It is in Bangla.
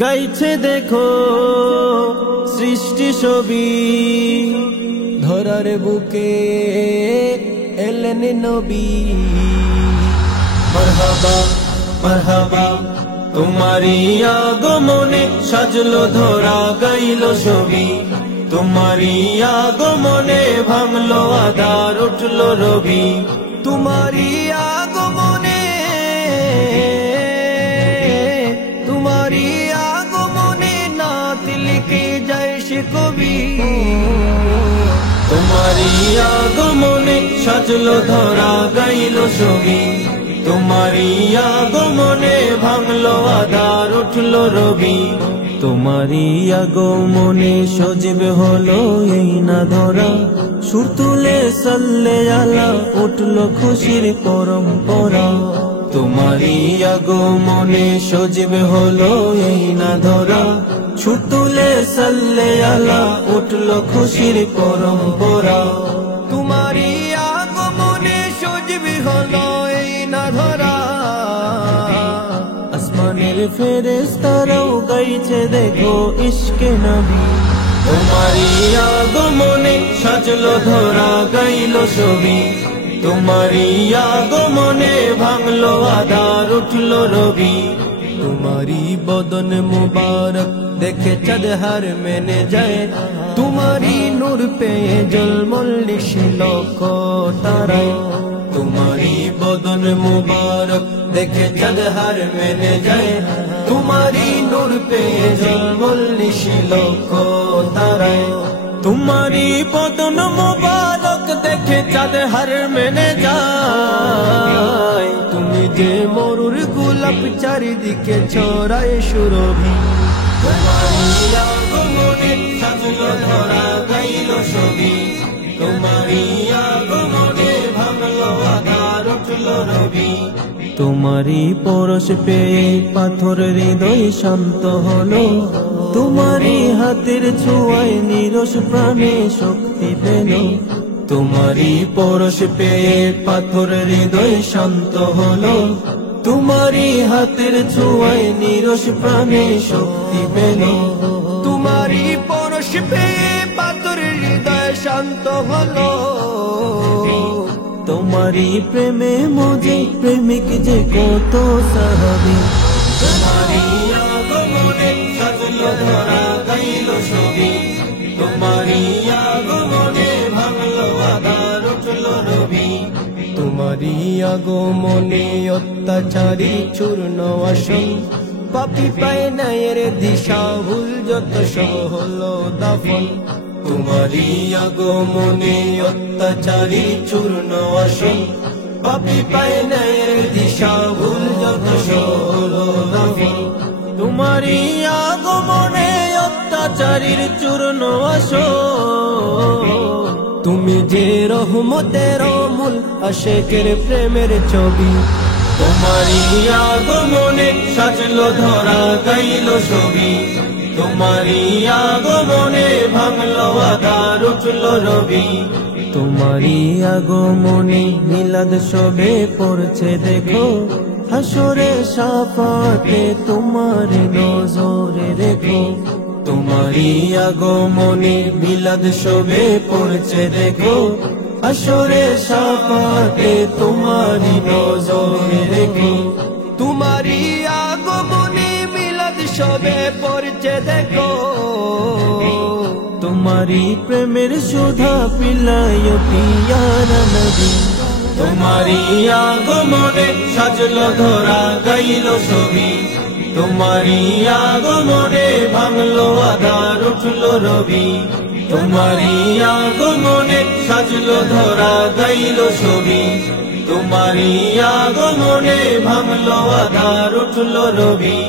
গাইছে দেখো সৃষ্টি ছবি, ধরার বুকে এলেন নবী। মারহাবা মারহাবা তোমারি আগমনে সাজলো ধরা গাইল ছবি, তোমারি আগমনে ভাঙলো আধার উঠলো রবি। তোমারি আগমনে, তোমারি আগমনে নাত লিখে যায় সে কবি। তোমারি আগমনে সাজলো ধরা গাইল ছবি, তোমারি আগমনে ভাঙলো আধার উঠলো রবি। তোমারি আগমনে সজীব হলো এই না ধরা, সুর তুলে সাল্লে আলা উঠলো খুশির পরম্পরা। তোমারি আগমনে সজীব হলো এই না ধরা, সুর তুলে সাল্লে আলা উঠলো খুশির পরম্পরা। তোমারি আগমনে সজীব হলো এই না ধরা, আসমানের ফেরেশতারাও গাইছে দেখো ইশকে নবী। তোমারি আগমনে সাজলো ধরা গাইল ছবি, তোমারি আগমনে ভাঙলো আধার উঠলো রবি। তোমারি বদন মুবারক দেখে চাঁদ হার মেনে যায়, তোমারি নূর পেয়ে জলমল নিশিল তারায়। তোমারি বদন মুবারক দেখে চাঁদ হার মেনে যায়, তোমারি নূর পেয়ে জলমল নিশিল তারায়। তোমারি বদন মুবারক দেখে চাঁদ হার মেনে যায়, তুমি যে মরুর গোলাপ চারিদিকে ছড়ায় সুরভি। তোমারি আগমনে সাজলো ধরা গাইল ছবি, তোমারি আগমনে ভাঙলো আধার উঠলো রবি। তোমারি পরশ পেয়ে পাথর হৃদয় শান্ত হলো, তোমারি হাতের ছোঁয়ায় নিরস প্রাণে শক্তি পেল। তোমারি পরশ পেয়ে পাথর হৃদয় শান্ত হলো, তোমারি হাতের ছোঁয়ায় নিরস প্রাণে শক্তি পেল। তোমারি পরশ পেয়ে পাথর হৃদয় শান্ত হলো, তোমারি প্রেমে মজে প্রেমিক যে কত সাহাবী। তোমারি আগমনে সাজলো ধরা গাইল ছবি, তোমারি আগমনে ভাঙলো আধার উঠলো রবি। তোমারি আগমনে অত্যাচারী চূর্ণ আসন, পাপি পায় না এর দিশা ভুল যত সব হলো দাফন। তোমারি আগমনে অত্যাচারী চূর্ণ আসন, পাপি পায় না এর দিশা ভুল যত সব হলো দাফন। তোমারি আগমনে অত্যাচারীর চূর্ণ আসন, তুমি যে রহমতের মূল আশেকের প্রেমের ছবি। তোমারি আগমনে সাজলো ধরা গাইল ছবি, তোমারি আগমনে ভাঙলো আধার উঠলো রবি। তোমারি আগমনে মিলাদ শোভে পড়ছে দেখো, হাসরে শাফাতে তোমারি নজরে রেখো। তোমারি আগমনে মিলাদ শোভে পড়ছে দেখো, হাসরে শাফাতে তোমারি নজরে রেখো। তোমারি আগমনে মিলাদ শোভে পড়ছে দেখো, তোমারি প্রেমের সুধা পিলায় পিয়ারা নবী। তোমারি আগমনে সাজলো ধরা গাইল ছবি, তোমারি আগমনে ভাঙলো আধার উঠলো রবি। তোমারি আগমনে সাজলো ধরা গাইল ছবি, তোমারি আগমনে ভাঙলো আধার উঠলো রবি।